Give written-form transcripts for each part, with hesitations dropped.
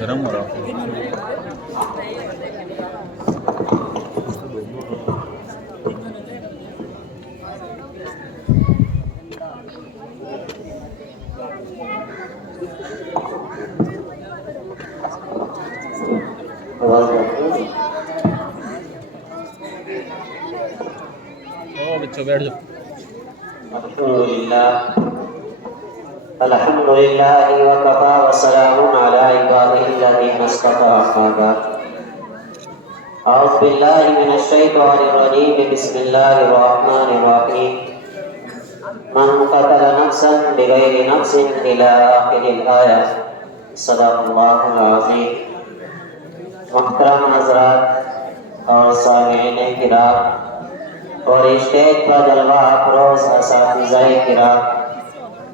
گرم ہو رہا بچوں بیٹھ جاؤ. الحمد لله وكفى وسلام على عباده الذين اصطفى أما بعد. أعوذ بالله من الشيطان الرجيم. بسم الله الرحمن الرحيم. من قتل نفسا بغير نفس إلى آخر الآية. صدق الله العظيم. محترم حضرات اور سامعین کرام اور اسٹیج پر جلوہ افروز اساتذہ کرام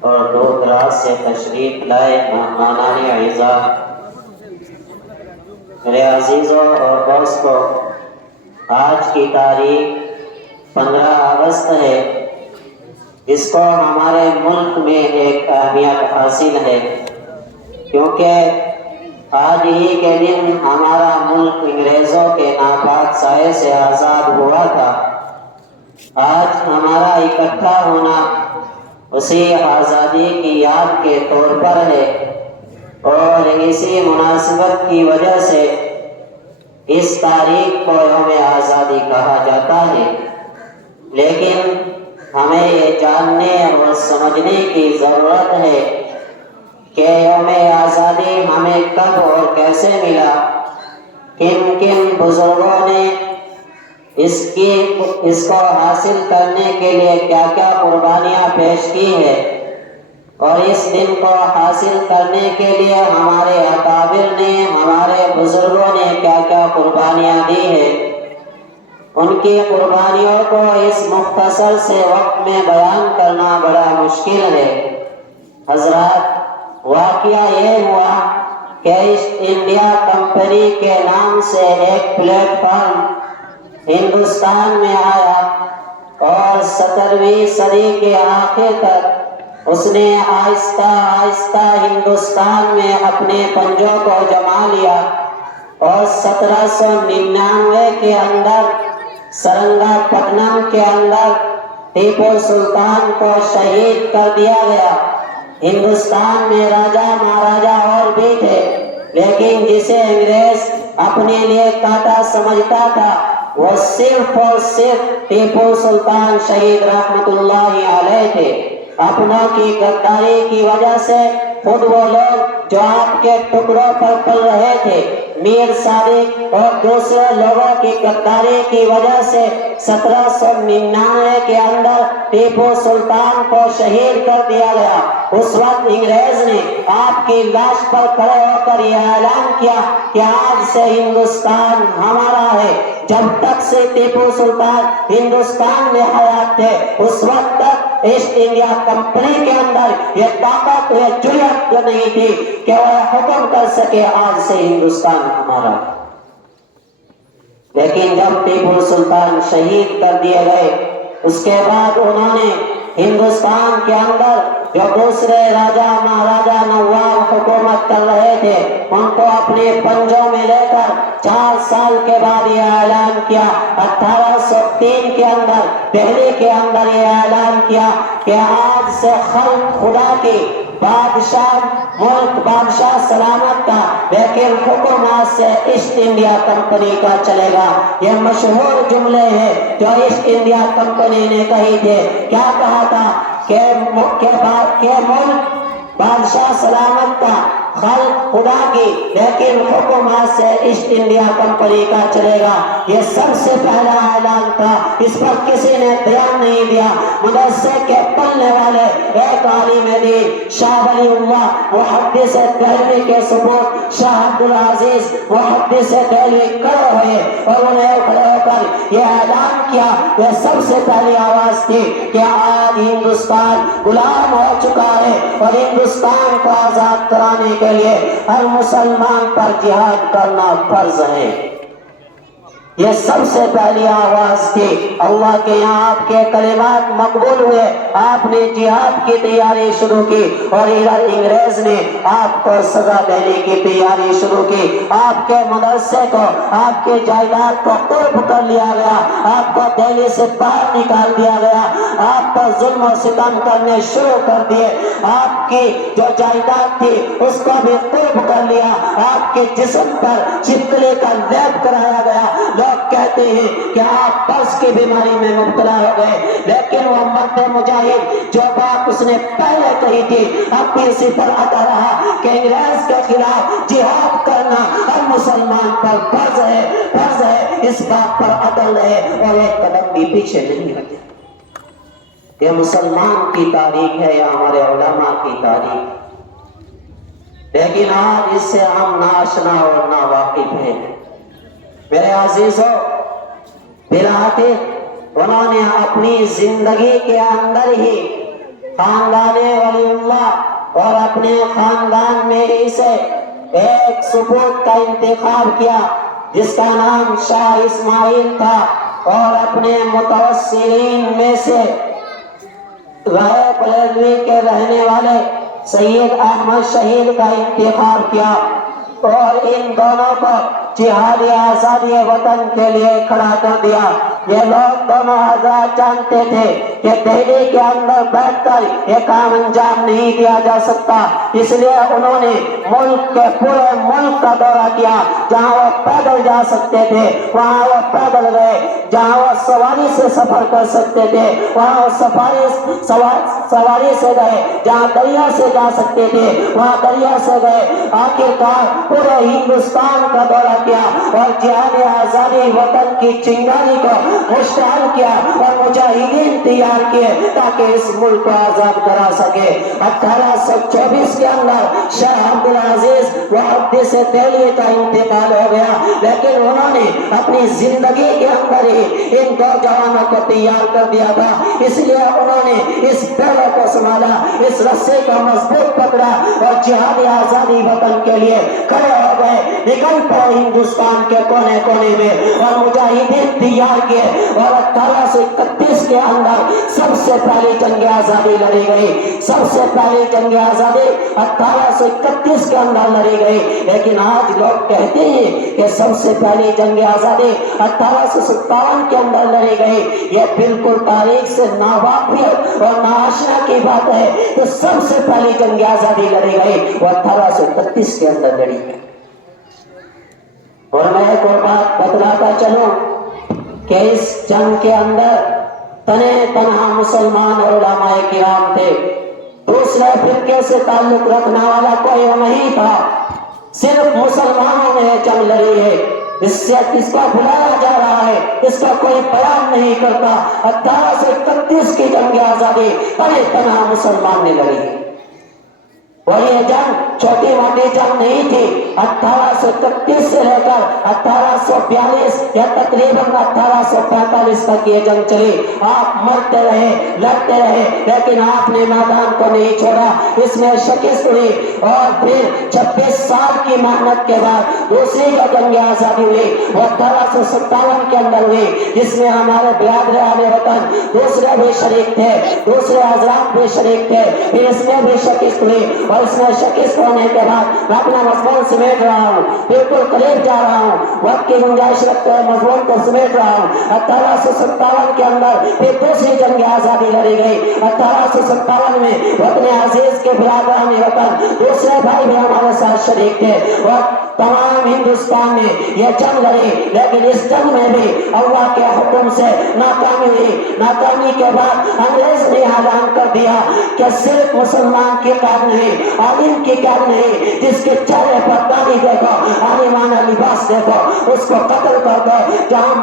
اور دور دراز سے تشریف لائے مہمانان اعزاز، میرے عزیزوں اور دوستوں، آج کی تاریخ 15 اگست ہے، جس کو ہمارے ملک میں ایک اہمیت حاصل ہے، کیونکہ آج ہی کے دن ہمارا ملک انگریزوں کے ناپاک سائے سے آزاد ہوا تھا۔ آج ہمارا اکٹھا ہونا اسی آزادی کی یاد کے طور پر ہے، اور اسی مناسبت کی وجہ سے اس تاریخ کو یوم آزادی کہا جاتا ہے۔ لیکن ہمیں یہ جاننے اور سمجھنے کی ضرورت ہے کہ یوم آزادی ہمیں کب اور کیسے ملا، کن کن بزرگوں نے اس کو حاصل کرنے کے لیے کیا کیا قربانیاں پیش کی ہے، اور اس دن کو حاصل کرنے کے لیے ہمارے اکابر نے، ہمارے بزرگوں نے کیا کیا قربانیاں دی ہیں۔ ان کی قربانیوں کو اس مختصر سے وقت میں بیان کرنا بڑا مشکل ہے۔ حضرات، واقعہ یہ ہوا کہ ایسٹ انڈیا کمپنی کے نام سے ایک پلیٹ فارم ہندوستان میں آیا، اور 17ویں صدی کے آخر تک اس نے آہستہ آہستہ ہندوستان میں اپنے پنجوں کو جما لیا، اور 1799 کے اندر سرنگا پٹنم کے اندر ٹیپو سلطان کو شہید کر دیا گیا۔ ہندوستان میں راجا مہاراجا اور بھی تھے، لیکن جسے انگریز اپنے لیے کاٹا سمجھتا تھا وہ صرف اور صرف ٹیپو سلطان شہید رحمت اللہ علیہ تھے۔ اپنوں کی غداری کی وجہ سے خود وہ لوگ جو آپ کے ٹکڑوں پر پل رہے تھے، میر صادق اور دوسرے لوگوں کی غداری کی وجہ سے 1799 کے اندر ٹیپو سلطان کو شہید کر دیا گیا۔ اس وقت انگریز نے آپ کی لاش پر کھڑے ہو کر یہ اعلان کیا کہ آج سے ہندوستان ہمارا ہے۔ جب تک سے ٹیپو سلطان ہندوستان میں حیات تھے، اس وقت تک ایسٹ انڈیا کمپنی کے اندر یہ طاقت، یہ جرأت نہیں تھی کہ وہ حکم کر سکے آج سے ہندوستان ہمارا۔ لیکن جب ٹیپو سلطان شہید کر دیے گئے، اس کے بعد انہوں نے ہندوستان کے اندر جو دوسرے راجا مہاراجا نواب حکومت کر رہے تھے، ان کو اپنے پنجوں میں لے کر 4 سال کے بعد یہ اعلان کیا، 1803 کے اندر دہلی کے اندر یہ اعلان کیا کہ آج سے خلق خدا کی، بادشاہ ملک بادشاہ سلامت کا، لیکن حکومت سے ایسٹ انڈیا کمپنی کا چلے گا۔ یہ مشہور جملے ہیں جو ایسٹ انڈیا کمپنی نے کہی تھے۔ کیا کہا تھا کہ ملک بادشاہ سلامت کا، خلق خدا کی، لیکن حکومت سے ایسٹ انڈیا کمپنی کا چلے گا۔ یہ سب سے پہلا اعلان تھا، اس پر کسی نے دھیان نہیں دیا۔ مدرسے کے پڑھنے والے ایک عالم دین شاہ ولی اللہ محدث دہلوی کے سپورٹ شاہ عبدالعزیز محدث دہلوی کھڑے ہوئے، اور انہیں کھڑے ہو کر یہ اعلان کیا، یہ سب سے پہلی آواز تھی کہ آج ہندوستان غلام ہو چکا ہے، اور ہندوستان کو آزاد کرانے کے لیے ہر مسلمان پر جہاد کرنا فرض ہے۔ یہ سب سے پہلی آواز تھی۔ اللہ کے یہاں آپ کے کلمات مقبول ہوئے، آپ نے جہاد کی تیاری شروع کی، اور ادھر انگریز نے آپ کو سزا دینے کی تیاری شروع کی۔ آپ کے مدرسے کو، آپ کے جائیداد کو قرب کر لیا گیا، آپ کو دہلی سے باہر نکال دیا گیا، آپ پر ظلم و ستم کرنے شروع کر دیے، آپ کی جو جائیداد تھی اس کو بھی قرب کر لیا، آپ کے جسم پر چپکلی کا لیپ کرایا گیا۔ لوگ کہتے ہیں کہ آپ قرض کی بیماری میں مبتلا ہو گئے، لیکن وہ مرد مجاہد جو بات اس نے پہلے کہی تھی اب بھی اسی پر اٹا رہا کہ انگریز کے خلاف جہاد کرنا ہر مسلمان پر فرض ہے، اس بات پر اٹل رہے اور ایک قدم بھی پیچھے نہیں ہٹے۔ یہ مسلمان کی تاریخ ہے یا ہمارے علماء کی تاریخ، لیکن آج اس سے ہم نہ آشنا اور نہ واقف ہیں۔ میرے عزیزوں، بلاتر انہوں نے اپنی زندگی کے اندر ہی خاندان ولی اللہ اور اپنے خاندان میں ہی سے ایک سپوت کا انتخاب کیا جس کا نام شاہ اسماعیل تھا، اور اپنے متوسلین میں سے رائے بریلوی کے رہنے والے سید احمد شہید کا انتخاب کیا، اور ان دونوں کو جہاد آزادی وطن کے لیے کھڑا کر دیا۔ یہ لوگ دونوں حضرات جانتے تھے کہ دہلی کے اندر بیٹھ کر یہ کام انجام نہیں دیا جا سکتا، اس لیے انہوں نے ملک کے پورے ملک کا دورہ کیا۔ جہاں وہ پیدل جا سکتے تھے وہاں وہ پیدل گئے، جہاں وہ سواری سے سفر کر سکتے تھے وہاں وہ سواری سے گئے، جہاں دریا سے جا سکتے تھے وہاں دریا سے گئے۔ آخرکار پورے ہندوستان کا دورہ کیا اور جہاد آزادی وطن کی چنگاری کو مشتعل کیا اور مجاہدین تیار کیے تاکہ اس ملک کو آزاد کرا سکے۔ 1824 کے اندر شاہ عبدالعزیز محدث دہلوی کا انتقال ہو گیا، لیکن انہوں نے اپنی زندگی کے اندر ہی ان دو جوانوں کو تیار کر دیا تھا، اس لیے انہوں نے اس بیڑے کو سنبھالا، اس رسے کو مضبوط پکڑا اور جہاد آزادی وطن کے لیے کھڑے ہو گئے، نکل پڑے ہندوستان کے کونے کونے میں اور مجاہدین تیار کیے، اور 1831 کے اندر سب سے پہلی جنگ آزادی لڑی گئی۔ سب سے پہلی جنگ آزادی 1831 کے اندر لڑی گئی، لیکن آج لوگ کہتے ہیں کہ سب سے پہلی جنگ آزادی 1857 کے اندر لڑی گئی۔ یہ بالکل تاریخ سے ناواقفیت اور ناآشنا کی بات ہے کہ سب سے پہلی جنگ آزادی لڑی گئی وہ 1831 کے اندر لڑی گئی۔ اور میں ایک اور بات بتلاتا چلوں کہ اس جنگ کے اندر تنے تنہا مسلمان اور علماء کرام تھے، دوسرے فرقے سے تعلق رکھنے والا کوئی نہیں تھا، صرف مسلمانوں نے جنگ لڑی ہے۔ اس کو بلایا جا رہا ہے، اس کا کوئی بیان نہیں کرتا۔ 1831 کی جنگ آزادی تنے تنہا مسلمان نے لڑی ہے، اور یہ جنگ چھوٹی موٹی جنگ نہیں تھی۔ 1831 سے لے کر 1842 یا تقریباً 1845 تک یہ جنگ چلی۔ آپ مرتے رہے، لڑتے رہے، لیکن آپ نے میدان کو نہیں چھوڑا۔ اس میں شکست ہوئی، اور پھر 26 سال کی محنت کے بعد دوسری جو جنگ آزادی ہوئی وہ 1857 کے اندر ہوئی، جس میں ہمارے برادران وطن دوسرے بھی شریک تھے، دوسرے حضرات بھی شریک تھے۔ پھر اس میں بھی شکست ہوئی، اور اس میں شکست ہونے کے بعد میں اپنا مضمون سمیٹ رہا ہوں، بالکل قریب جا رہا ہوں، وقت کی گنجائش رکھتے ہوئے مضمون کو سمیٹ رہا ہوں۔ 1857 کے اندر پھر دوسری جنگ آزادی لڑی گئی۔ 1857 میں وطن عزیز کے برادران وطن دوسرے بھائی بھی ہمارے ساتھ شریک تھے، اور تمام ہندوستان میں یہ جنگ لڑی، لیکن اس جنگ میں بھی اللہ کے حکم سے ناکامی ہوئی۔ ناکامی کے بعد انگریز نے اعلان کر دیا کہ صرف مسلمان کی قید نہیں، عالم کی قید نہیں، جس کے چہرے پر داڑھی دیکھو، عالمانہ لباس دیکھو، اس کو قتل کر دو۔ جہاں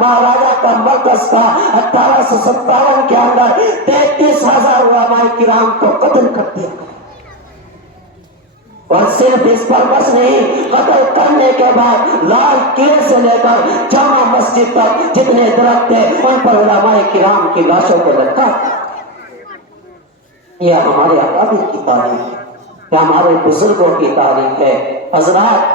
مہاراجہ کا مرکز تھا، 1857 کے اندر 33,000 علماء کرام کو قتل کر دیا، اور صرف اس پر بس نہیں، قتل کرنے کے بعد لال قلعے سے لے کر جامع مسجد تک جتنے درخت تھے ان پر علماء کرام کی لاشوں کو لٹکا۔ یہ ہمارے اکابر کی تاریخ ہے، یہ ہمارے بزرگوں کی تاریخ ہے۔ حضرات،